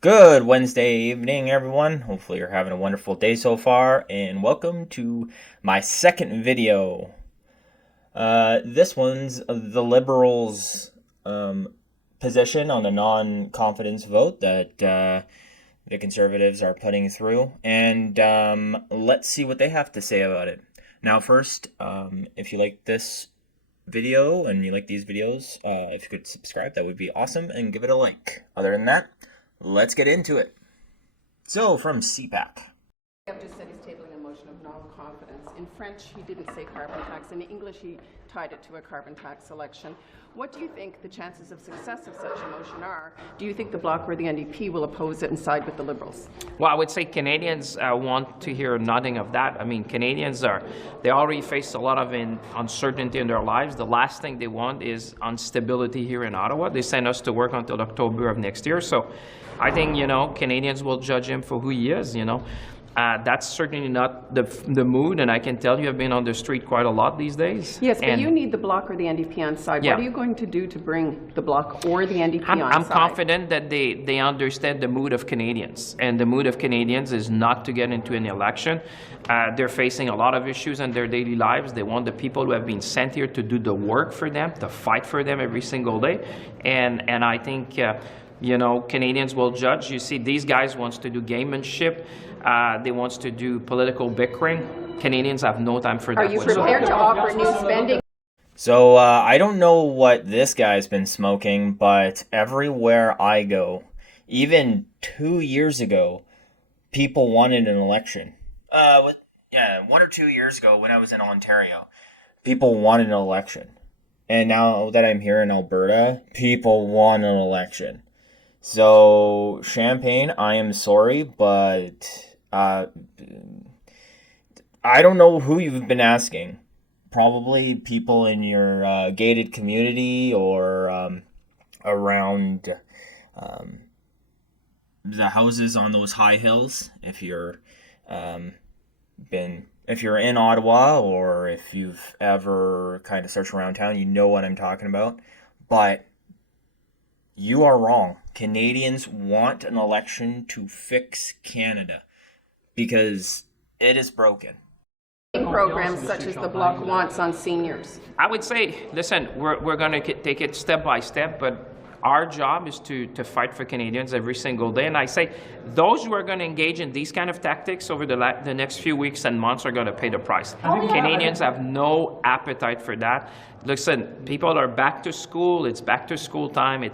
Good Wednesday evening, everyone. Hopefully, you're having a wonderful day so far, and welcome to my second video. This one's the Liberals' position on the non-confidence vote that the Conservatives are putting through, and let's see what they have to say about it. Now, first, if you like this video and you like these videos, if you could subscribe, that would be awesome, and give it a like. Other than that, let's get into it. So, from CPAC. I've just said he's tabling a motion of non-confidence. In French, he didn't say carbon tax. In English, he tied it to a carbon tax election. What do you think the chances of success of such a motion are? Do you think the Bloc or the NDP will oppose it and side with the Liberals? Well, I would say Canadians want to hear nothing of that. I mean, they already face a lot of uncertainty in their lives. The last thing they want is instability here in Ottawa. They sent us to work until October of next year. So I think, Canadians will judge him for who he is, That's certainly not the mood, and I can tell you I've been on the street quite a lot these days. Yes, but you need the Bloc or the NDP on side. Yeah. What are you going to do to bring the Bloc or the NDP on I'm side? confident that they understand the mood of Canadians, and the mood of Canadians is not to get into an election. They're facing a lot of issues in their daily lives. They want the people who have been sent here to do the work for them, to fight for them every single day, and I think Canadians will judge. You see, these guys wants to do gamemanship. They wants to do political bickering. Canadians have no time for that. Are you prepared to offer new spending? So, I don't know what this guy's been smoking, but everywhere I go, even 2 years ago, people wanted an election. 1 or 2 years ago when I was in Ontario, people wanted an election. And now that I'm here in Alberta, people want an election. So, Champagne, I am sorry, but I don't know who you've been asking. Probably people in your gated community or around the houses on those high hills. If you're if you're in Ottawa or if you've ever kind of searched around town, you know what I'm talking about. But you are wrong. Canadians want an election to fix Canada because it is broken. Programs such as the Bloc wants on seniors. I would say, listen, we're going to take it step by step, but our job is to fight for Canadians every single day. And I say those who are going to engage in these kind of tactics over the next few weeks and months are going to pay the price. Canadians have no appetite for that. Listen, people are back to school. It's back to school time.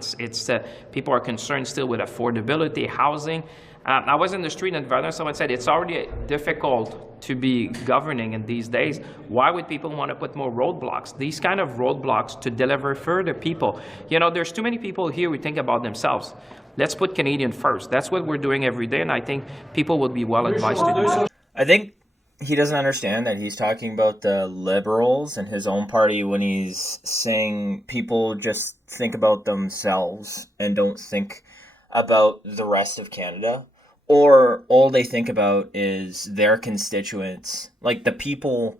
People are concerned still with affordability, housing. I was in the street in Verdun. Someone said it's already difficult to be governing in these days. Why would people want to put more roadblocks? These kind of roadblocks to deliver further people. There's too many people here who think about themselves. Let's put Canadian first. That's what we're doing every day, and I think people would be well advised to do so. I think he doesn't understand that he's talking about the Liberals and his own party when he's saying people just think about themselves and don't think about the rest of Canada. Or all they think about is their constituents, like the people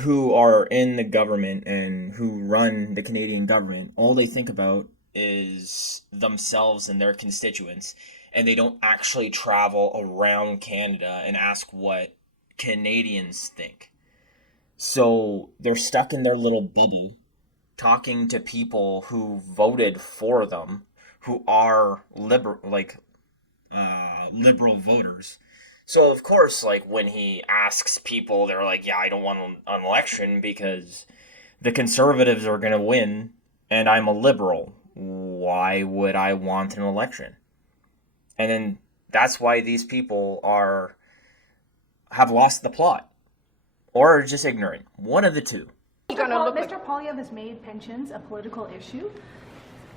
who are in the government and who run the Canadian government. All they think about is themselves and their constituents, and they don't actually travel around Canada and ask what Canadians think. So they're stuck in their little bubble, talking to people who voted for them, who are liberal voters. So of course, like when he asks people, they're like, "Yeah, I don't want an election because the Conservatives are going to win, and I'm a liberal. Why would I want an election?" And then that's why these people have lost the plot, or are just ignorant. One of the two. Mr. Poilievres has made pensions a political issue.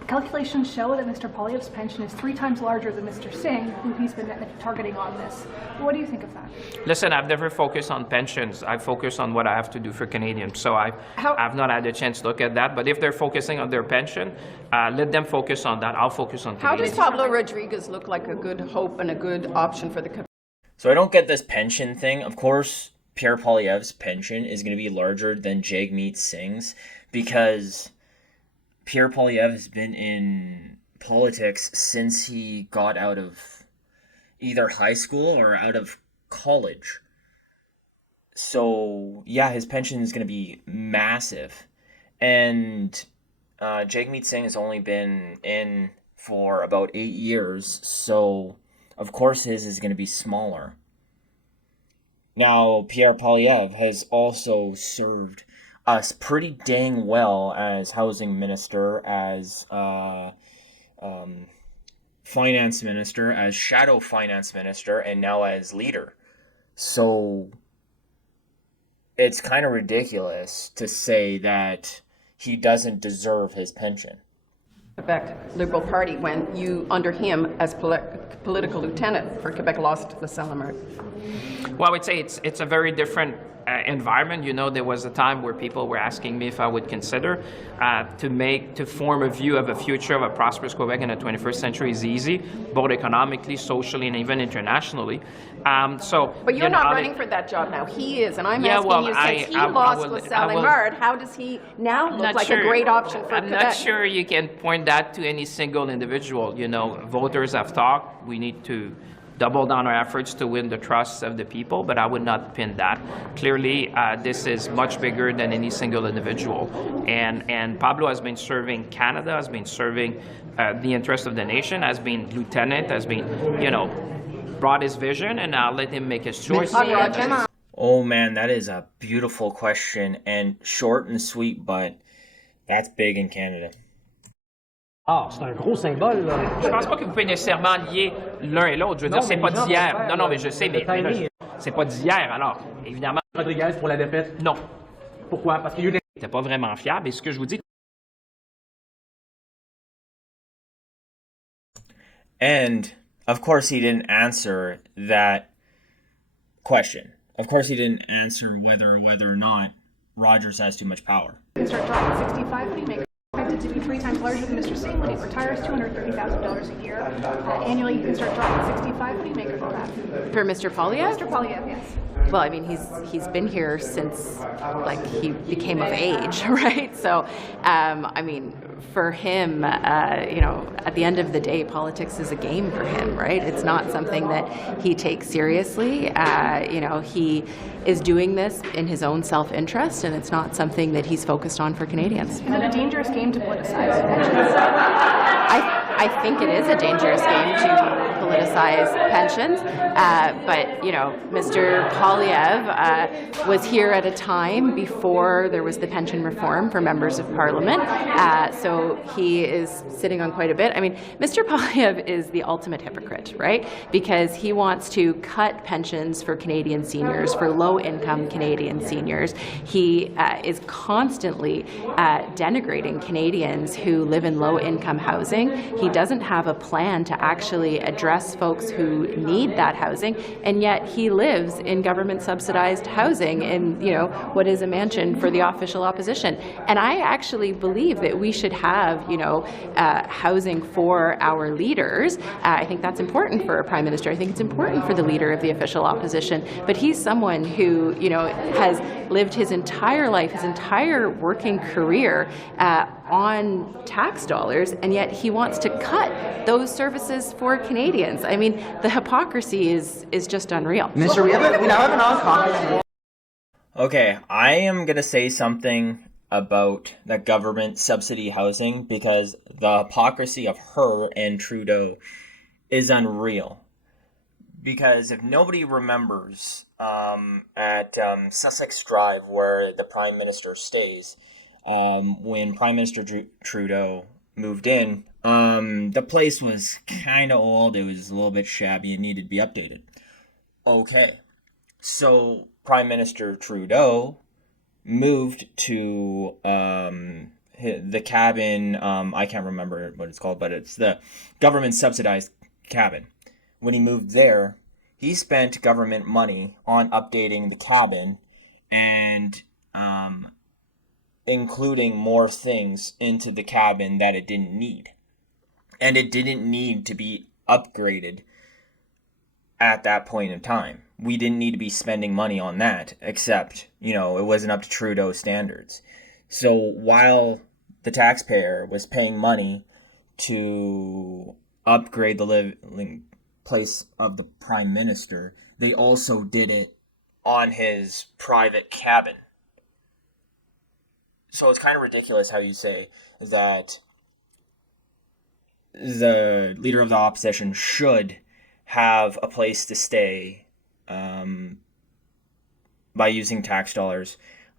Calculations show that Mr. Poilievres' pension is 3 times larger than Mr. Singh, who he's been targeting on this. What do you think of that? Listen, I've never focused on pensions. I focus on what I have to do for Canadians. So I've not had a chance to look at that. But if they're focusing on their pension, let them focus on that. I'll focus on How Canadians. does Pablo Rodriguez look like a good hope and a good option for the So I don't get this pension thing. Of course, Pierre Poilievres' pension is going to be larger than Jagmeet Singh's because Pierre Poilievres has been in politics since he got out of either high school or out of college. So, yeah, his pension is going to be massive. And Jagmeet Singh has only been in for about 8 years, so of course his is going to be smaller. Now, Pierre Poilievres has also served us pretty dang well as housing minister, as finance minister, as shadow finance minister, and now as leader. So it's kind of ridiculous to say that he doesn't deserve his pension. Quebec Liberal Party when you, under him, as political lieutenant for Quebec, lost the Salamart? Well, I would say it's a very different environment. You know, there was a time where people were asking me if I would consider to form a view of a future of a prosperous Quebec in the 21st century is easy, both economically, socially, and even internationally. But you're not running for that job now. He is, and I'm asking you, since he lost the Salamart, how does he now look like a great option for Quebec? I'm not sure you can point that to any single individual. You know, voters have talked. We need to double down our efforts to win the trust of the people, but I would not pin that. Clearly, this is much bigger than any single individual. And Pablo has been serving Canada, has been serving the interest of the nation, has been lieutenant, has been, brought his vision, and I'll let him make his choice. Oh man, that is a beautiful question, and short and sweet, but that's big in Canada. Ah, c'est un gros symbole, là. Je pense pas que vous pouvez nécessairement lier l'un et l'autre. Je veux dire, c'est pas d'hier. Non, mais je sais, mais c'est pas d'hier. Alors, évidemment. Rodriguez pour la défaite? Non. Pourquoi? Parce qu'il y a eu des... C'était pas vraiment fiable. Et ce que je vous dis. And, of course, he didn't answer that question. Of course, he didn't answer whether or not Rogers has too much power. Start dropping 65 when he makes expected to be 3 times larger than Mr. Singh when he retires, $230,000 a year. Annually, you can start dropping 65. What do you make of all that? For Mr. Poilievres? Mr. Poilievres, yes. Well, I mean, he's been here since, he became of age, right? So, I mean, for him, at the end of the day, politics is a game for him, right? It's not something that he takes seriously. He is doing this in his own self-interest, and it's not something that he's focused on for Canadians. Is it a dangerous game to politicize pensions? I think it is a dangerous game to politicize pensions, but Mr. Poilievres was here at a time before there was the pension reform for members of Parliament, so he is sitting on quite a bit. I mean, Mr. Poilievres is the ultimate hypocrite, right? Because he wants to cut pensions for Canadian seniors, for low-income Canadian seniors. He is constantly denigrating Canadians who live in low-income housing. He doesn't have a plan to actually address folks who need that housing, and yet he lives in government-subsidized housing in, what is a mansion for the official opposition. And I actually believe that we should have, housing for our leaders. I think that's important for a prime minister. I think it's important for the leader of the official opposition. But he's someone who, has lived his entire life, his entire working career on tax dollars, and yet he wants to cut those services for Canadians. I mean, the hypocrisy is just unreal. Minister, we now have an on-conference. Okay, I am going to say something about the government subsidy housing because the hypocrisy of her and Trudeau is unreal. Because if nobody remembers, at Sussex Drive, where the Prime Minister stays, when Prime Minister Trudeau moved in, the place was kind of old. It was a little bit shabby. It needed to be updated. Okay, so Prime Minister Trudeau moved to the cabin. I can't remember what it's called, but it's the government subsidized cabin. When he moved there, he spent government money on updating the cabin and including more things into the cabin that it didn't need. And it didn't need to be upgraded at that point in time. We didn't need to be spending money on that, except, it wasn't up to Trudeau standards. So while the taxpayer was paying money to upgrade the living place of the prime minister, they also did it on his private cabin. So it's kind of ridiculous how you say that the leader of the opposition should have a place to stay by using tax dollars,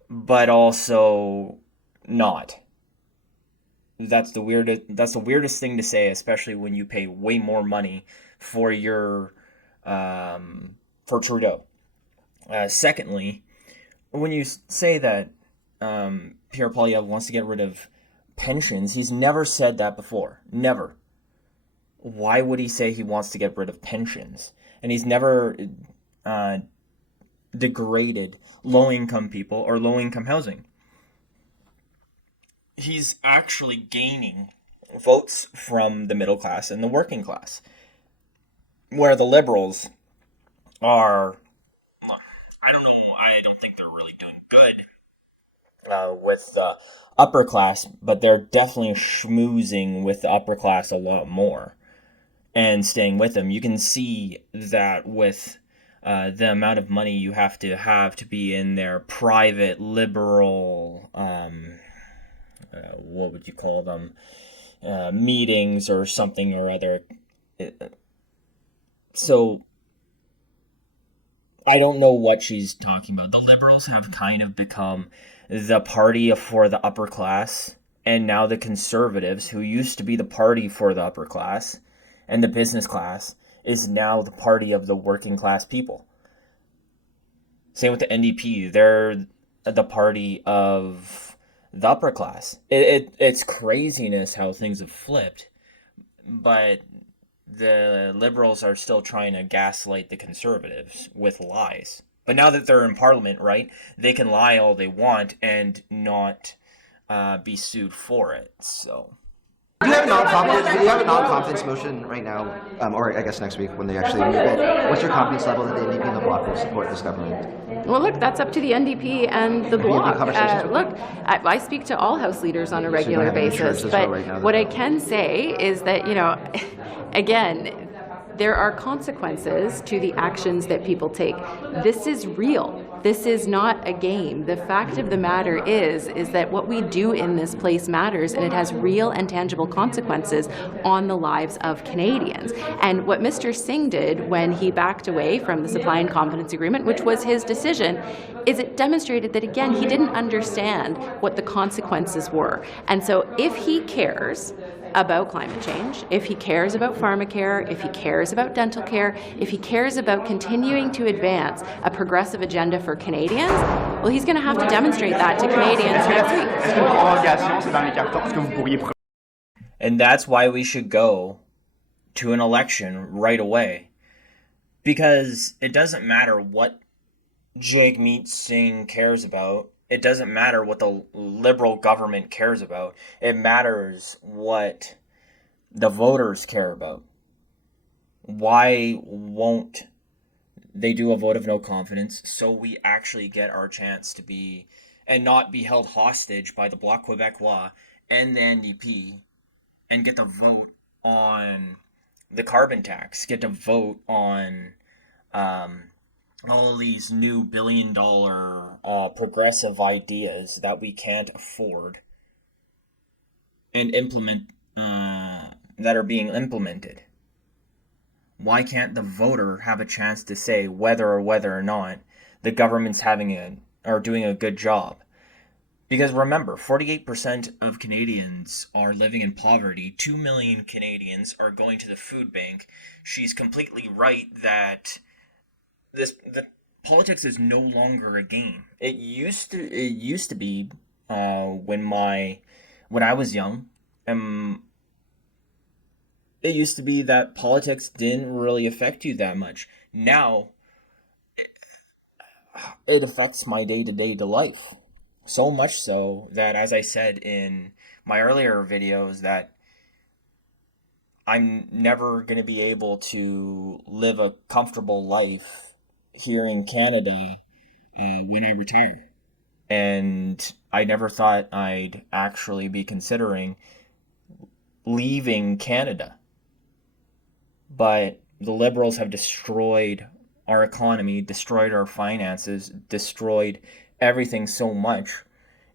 but also not. That's the weirdest thing to say, especially when you pay way more money for your for Trudeau. Secondly, when you say that Pierre Poilievres wants to get rid of pensions, he's never said that before. Never. Why would he say he wants to get rid of pensions? And he's never degraded low-income people or low-income housing. He's actually gaining votes from the middle class and the working class, where the Liberals are, I don't think they're really doing good with the upper class, but they're definitely schmoozing with the upper class a lot more and staying with them. You can see that with the amount of money you have to be in their private liberal, what would you call them, meetings or something or other. So I don't know what she's talking about. The Liberals have kind of become the party for the upper class, and now the Conservatives, who used to be the party for the upper class and the business class, is now the party of the working class people. Same with the NDP. They're the party of the upper class. It's craziness how things have flipped, but the Liberals are still trying to gaslight the Conservatives with lies. But now that they're in Parliament, right, they can lie all they want and not be sued for it. So Do you have a non-confidence motion right now, or I guess next week when they actually move it? What's your confidence level that the NDP and the Bloc will support this government? Well, look, that's up to the NDP and the Bloc. conversations with Look, I speak to all House leaders on a regular have any basis, insurance as but well right now, what I though? can say is that, again, there are consequences to the actions that people take. This is real. This is not a game. The fact of the matter is that what we do in this place matters, and it has real and tangible consequences on the lives of Canadians. And what Mr. Singh did when he backed away from the supply and confidence agreement, which was his decision, is it demonstrated that, again, he didn't understand what the consequences were. And so if he cares about climate change, if he cares about pharmacare, if he cares about dental care, if he cares about continuing to advance a progressive agenda for Canadians, well, he's going to have to demonstrate that to Canadians next week. And that's why we should go to an election right away. Because it doesn't matter what Jagmeet Singh cares about. It doesn't matter what the Liberal government cares about. It matters what the voters care about. Why won't they do a vote of no confidence so we actually get our chance to be and not be held hostage by the Bloc Québécois and the NDP and get to vote on the carbon tax, get to vote on all these new billion-dollar progressive ideas that we can't afford and implement that are being implemented. Why can't the voter have a chance to say whether or not the government's doing a good job? Because remember, 48% of Canadians are living in poverty. 2 million Canadians are going to the food bank. She's completely right that the politics is no longer a game. It used to be when I was young. It used to be that politics didn't really affect you that much. Now it affects my day-to-day life. So much so that, as I said in my earlier videos, that I'm never going to be able to live a comfortable life here in Canada when I retire. And I never thought I'd actually be considering leaving Canada. But the Liberals have destroyed our economy, destroyed our finances, destroyed everything so much.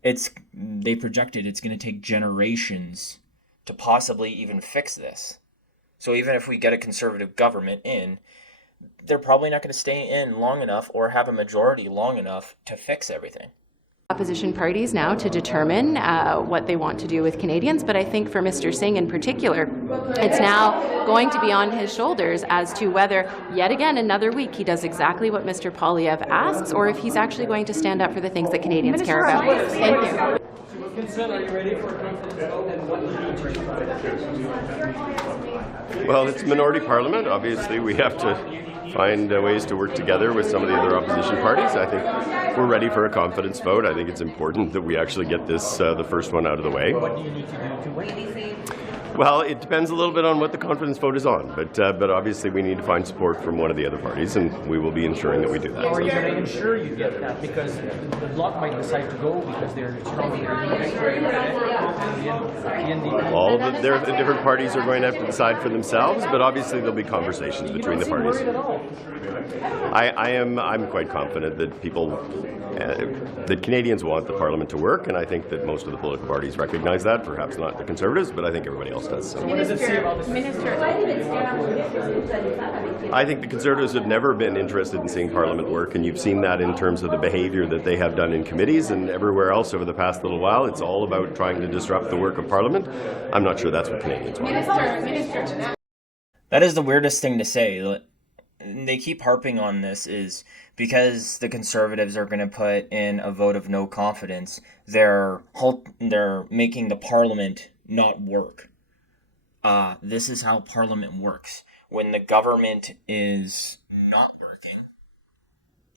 They projected it's going to take generations to possibly even fix this. So even if we get a conservative government in, they're probably not going to stay in long enough or have a majority long enough to fix everything. Opposition parties now to determine what they want to do with Canadians, but I think for Mr. Singh in particular, it's now going to be on his shoulders as to whether, yet again, another week, he does exactly what Mr. Poilievres asks, or if he's actually going to stand up for the things that Canadians care about. Thank you. Well, it's a minority parliament. Obviously, we have to find ways to work together with some of the other opposition parties. I think we're ready for a confidence vote. I think it's important that we actually get this, the first one out of the way. What do you need to do to win? Well, it depends a little bit on what the confidence vote is on, but obviously we need to find support from one of the other parties, and we will be ensuring that we do that. Or are you going to ensure you get that? Because the Bloc might decide to go because they're strong in their All of the different parties are going to have to decide for themselves, but obviously there'll be conversations between the parties. I'm quite confident that that Canadians want the Parliament to work, and I think that most of the political parties recognize that. Perhaps not the Conservatives, but I think everybody else does. So what does it say about this? I think the Conservatives have never been interested in seeing Parliament work, and you've seen that in terms of the behaviour that they have done in committees and everywhere else over the past little while. It's all about trying to disrupt the work of Parliament. I'm not sure that's what Canadians want. That is the weirdest thing to say. They keep harping on this is because the Conservatives are going to put in a vote of no confidence, they're making the Parliament not work. This is how Parliament works. When the government is not working,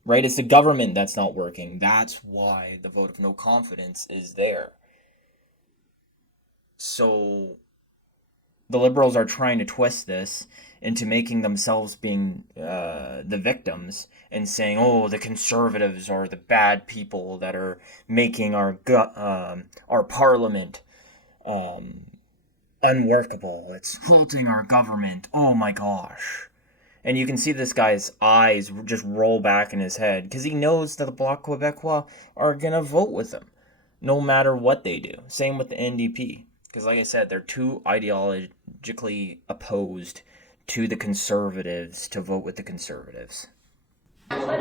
right? It's the government that's not working. That's why the vote of no confidence is there. So the Liberals are trying to twist this into making themselves being the victims and saying, oh, the Conservatives are the bad people that are making our Parliament unworkable. It's halting our government. Oh my gosh. And you can see this guy's eyes just roll back in his head because he knows that the Bloc Québécois are going to vote with him no matter what they do. Same with the NDP. Because like I said, they're too ideologically opposed to the Conservatives to vote with the Conservatives. According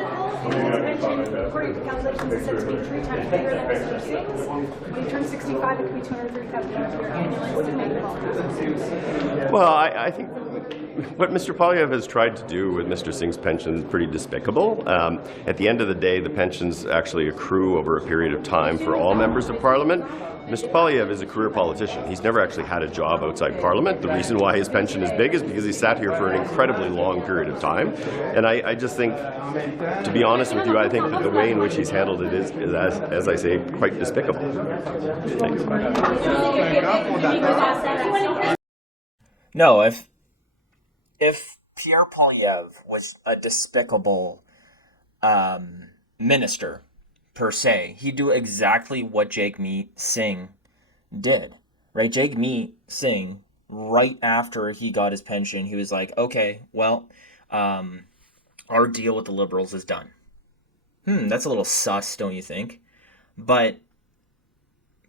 to calculations, is said to be 3 times bigger than Mr. Singh's. When he turns 65, it could be $230,000 a year annually. Well, I think what Mr. Poilievres has tried to do with Mr. Singh's pension is pretty despicable. At the end of the day, the pensions actually accrue over a period of time for all members of Parliament. Mr. Poilievres is a career politician. He's never actually had a job outside Parliament. The reason why his pension is big is because he sat here for an incredibly long period of time. And I just think, to be honest with you, I think that the way in which he's handled it is as I say, quite despicable. Thanks. No, if Pierre Poilievres was a despicable minister, per se, he'd do exactly what Me Singh did, right? Me Singh, right after he got his pension, he was like, okay, well, our deal with the Liberals is done. That's a little sus, don't you think? But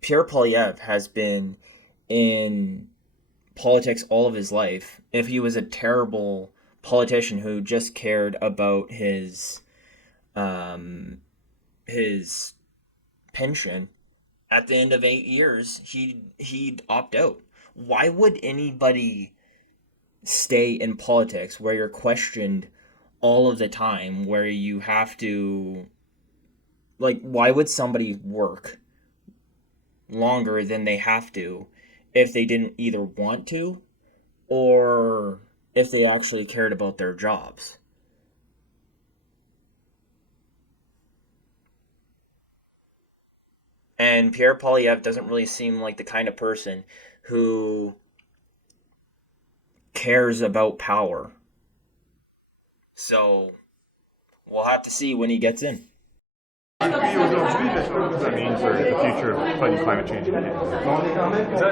Pierre Poilievres has been in politics all of his life. If he was a terrible politician who just cared about his pension, at the end of 8 years, he'd opt out. Why would anybody stay in politics where you're questioned all of the time, where you have to, like, why would somebody work longer than they have to if they didn't either want to or if they actually cared about their jobs? And Pierre Poilievres doesn't really seem like the kind of person who cares about power. So we'll have to see when he gets in. That means for the future of fighting climate change.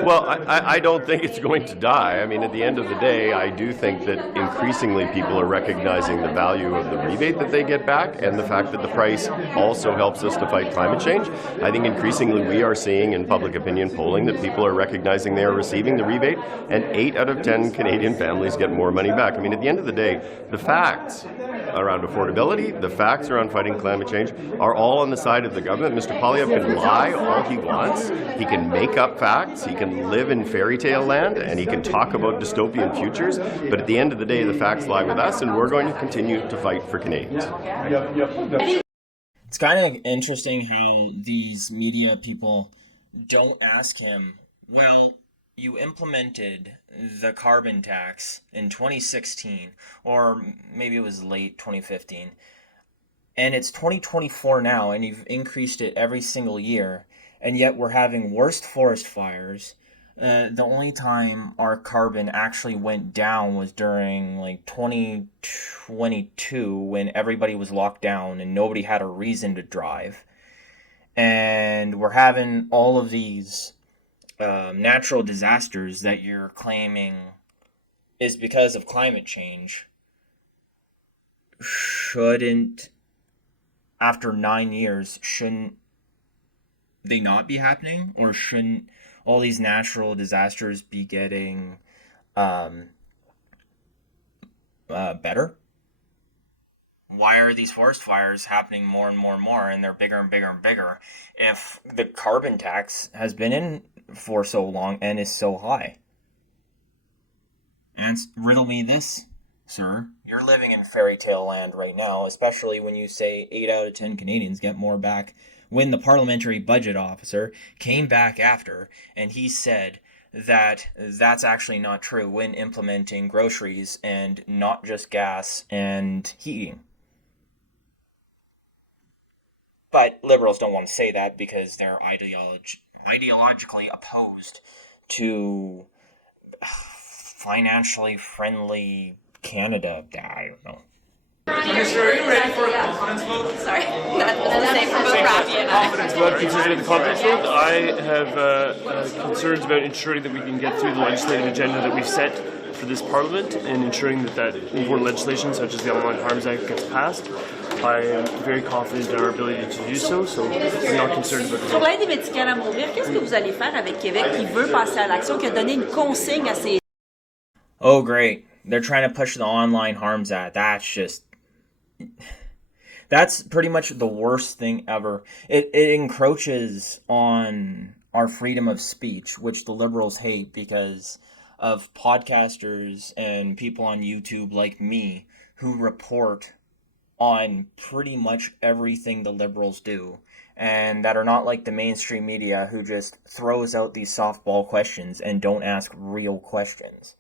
Well, I don't think it's going to die. I mean, at the end of the day, I do think that increasingly people are recognizing the value of the rebate that they get back and the fact that the price also helps us to fight climate change. I think increasingly we are seeing in public opinion polling that people are recognizing they are receiving the rebate, and 8 out of 10 Canadian families get more money back. I mean, at the end of the day, the facts around affordability, the facts around fighting climate change are all on the side of the government. Mr. Poilievres can lie all he wants. He can make up facts. He can live in fairy tale land, and he can talk about dystopian futures. But at the end of the day, the facts lie with us, and we're going to continue to fight for Canadians. It's kind of interesting how these media people don't ask him, well, you implemented the carbon tax in 2016, or maybe it was late 2015, and it's 2024 now, and you've increased it every single year, and yet we're having worst forest fires. The only time our carbon actually went down was during like 2022 when everybody was locked down and nobody had a reason to drive. And we're having all of these natural disasters that you're claiming is because of climate change. After 9 years, shouldn't they not be happening? Or shouldn't all these natural disasters be getting better? Why are these forest fires happening more and more and more, and they're bigger and bigger and bigger if the carbon tax has been in for so long and is so high? And riddle me this, sir. You're living in fairy tale land right now, especially when you say 8 out of 10 Canadians get more back, when the parliamentary budget officer came back after and he said that that's actually not true when implementing groceries and not just gas and heating. But Liberals don't want to say that because they're ideologically opposed to financially friendly Canada. I don't know. Minister, are you ready for a confidence vote? Sorry, that's the same for both Rafi and I. Confidence vote. Considering the confidence vote, I have concerns about ensuring that we can get through the legislative agenda that we've set for this Parliament and ensuring that important legislation, such as the Online Harms Act, gets passed. I am very confident in our ability to do so I'm not concerned about the Sur l'aide médicale à mourir, qu'est-ce que vous allez faire avec Québec qui veut passer à l'action, qui a donné une consigne à ses... Oh, great. They're trying to push the Online Harms Act. That's pretty much the worst thing ever. It encroaches on our freedom of speech, which the Liberals hate because of podcasters and people on YouTube like me who report on pretty much everything the Liberals do, and that are not like the mainstream media who just throws out these softball questions and don't ask real questions.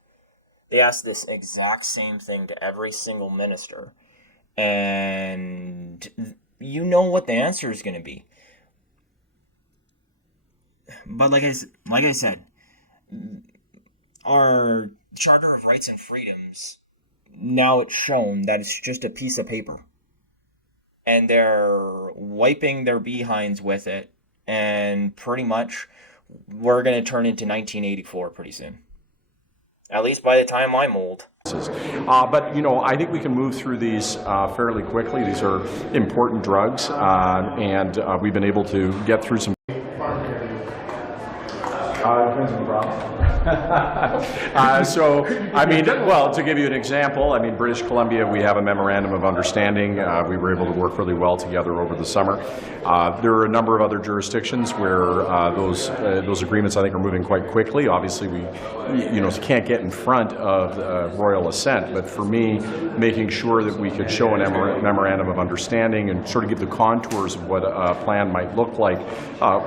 They ask this exact same thing to every single minister, and you know what the answer is going to be. But like I said, our Charter of Rights and Freedoms, now it's shown that it's just a piece of paper. And they're wiping their behinds with it, and pretty much we're going to turn into 1984 pretty soon. At least by the time I'm old. But, you know, I think we can move through these fairly quickly. These are important drugs, and we've been able to get through some... So, I mean, well, to give you an example, I mean, British Columbia, we have a memorandum of understanding. We were able to work really well together over the summer. There are a number of other jurisdictions where those agreements, I think, are moving quite quickly. Obviously, we, can't get in front of royal assent, but for me, making sure that we could show a memorandum of understanding and sort of give the contours of what a plan might look like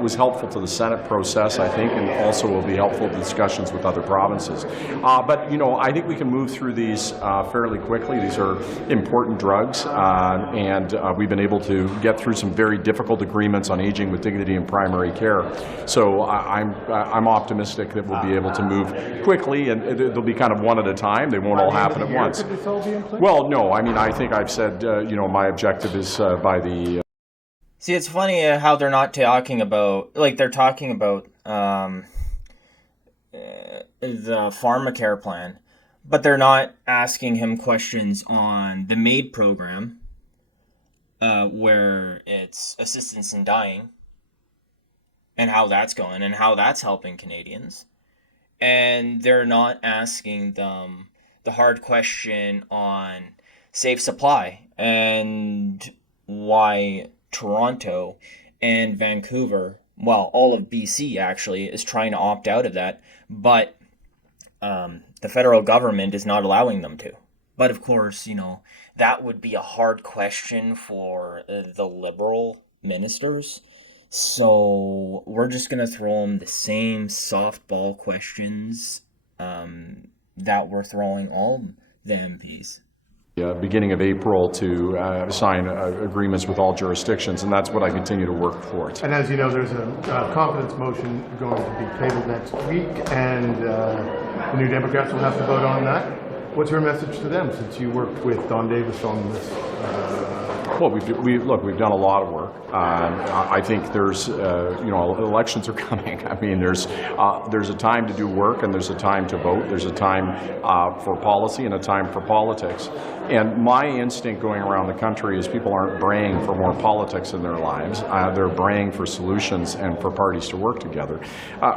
was helpful to the Senate process, I think, and also will be helpful to discussions with other provinces. But, I think we can move through these fairly quickly. These are important drugs, and we've been able to get through some very difficult agreements on aging with dignity and primary care. So I'm optimistic that we'll be able to move quickly, and they'll be kind of one at a time. They won't all happen at once. Well, no. I mean, I think I've said, my objective is by the... See, it's funny how they're not talking about, like, they're talking about the pharmacare plan, but they're not asking him questions on the MAID program, where it's assistance in dying, and how that's going, and how that's helping Canadians. And they're not asking them the hard question on safe supply and why Toronto and Vancouver, well, all of BC actually, is trying to opt out of that, but the federal government is not allowing them to. But of course, you know, that would be a hard question for the Liberal ministers. So we're just going to throw them the same softball questions that we're throwing all the MPs. Beginning of April to sign agreements with all jurisdictions, and that's what I continue to work towards. And as you know, there's a confidence motion going to be tabled next week, and the New Democrats will have to vote on that. What's your message to them, since you worked with Don Davis on this? Well, we've done a lot of work. I think there's, elections are coming. I mean, there's a time to do work and there's a time to vote. There's a time for policy and a time for politics. And my instinct going around the country is people aren't braying for more politics in their lives. They're braying for solutions and for parties to work together.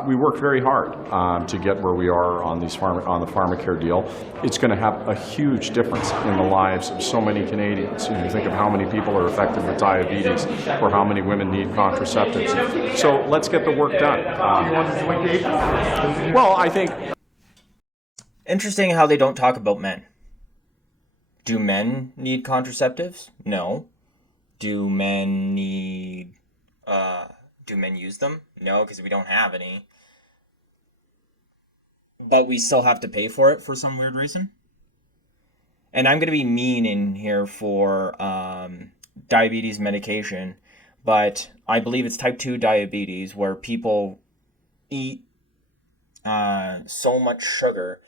We worked very hard to get where we are on the pharmacare deal. It's going to have a huge difference in the lives of so many Canadians. You think of how many people are affected with diabetes or how many women need contraceptives. So let's get the work done. Well, I think... Interesting how they don't talk about men. Do men need contraceptives? No. Do men need... do men use them? No, because we don't have any. But we still have to pay for it for some weird reason. And I'm going to be mean in here for diabetes medication, but I believe it's type 2 diabetes where people eat so much sugar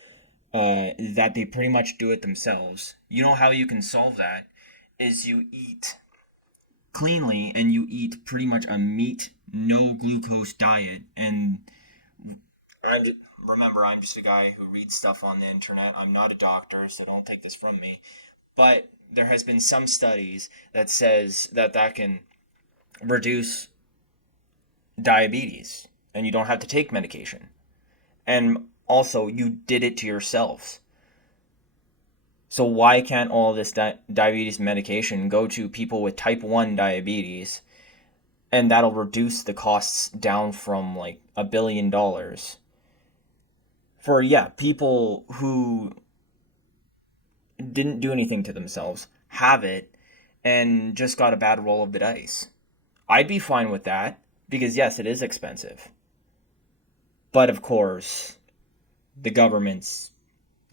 that they pretty much do it themselves. You know how you can solve that is you eat cleanly and you eat pretty much a meat, no glucose diet. And remember, I'm just a guy who reads stuff on the internet. I'm not a doctor, so don't take this from me. But there has been some studies that says that can reduce diabetes and you don't have to take medication. And also, you did it to yourselves. So why can't all this diabetes medication go to people with type 1 diabetes, and that'll reduce the costs down from like $1 billion for, people who didn't do anything to themselves, have it, and just got a bad roll of the dice. I'd be fine with that, because yes, it is expensive. But of course, the government's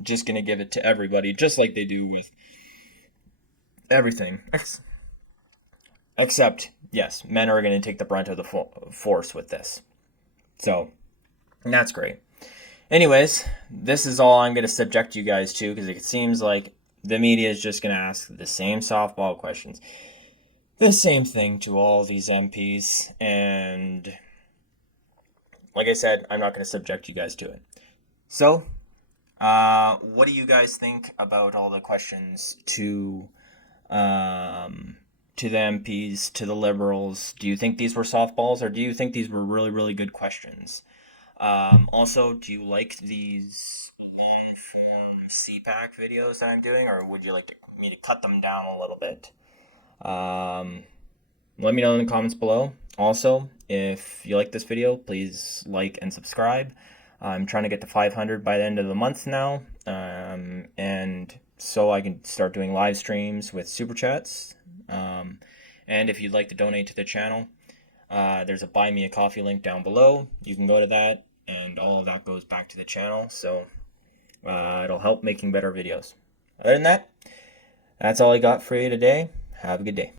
just going to give it to everybody, just like they do with everything. Except, yes, men are going to take the brunt of the force with this. So, that's great. Anyways, this is all I'm going to subject you guys to, because it seems like the media is just going to ask the same softball questions. The same thing to all these MPs, and like I said, I'm not going to subject you guys to it. So, what do you guys think about all the questions to the MPs, to the Liberals? Do you think these were softballs, or do you think these were really, really good questions? Also, do you like these long-form CPAC videos that I'm doing, or would you like me to cut them down a little bit? Let me know in the comments below. Also, if you like this video, please like and subscribe. I'm trying to get to 500 by the end of the month now, and so I can start doing live streams with super chats. And if you'd like to donate to the channel, there's a Buy Me a Coffee link down below. You can go to that, and all of that goes back to the channel, so it'll help making better videos. Other than that, that's all I got for you today. Have a good day.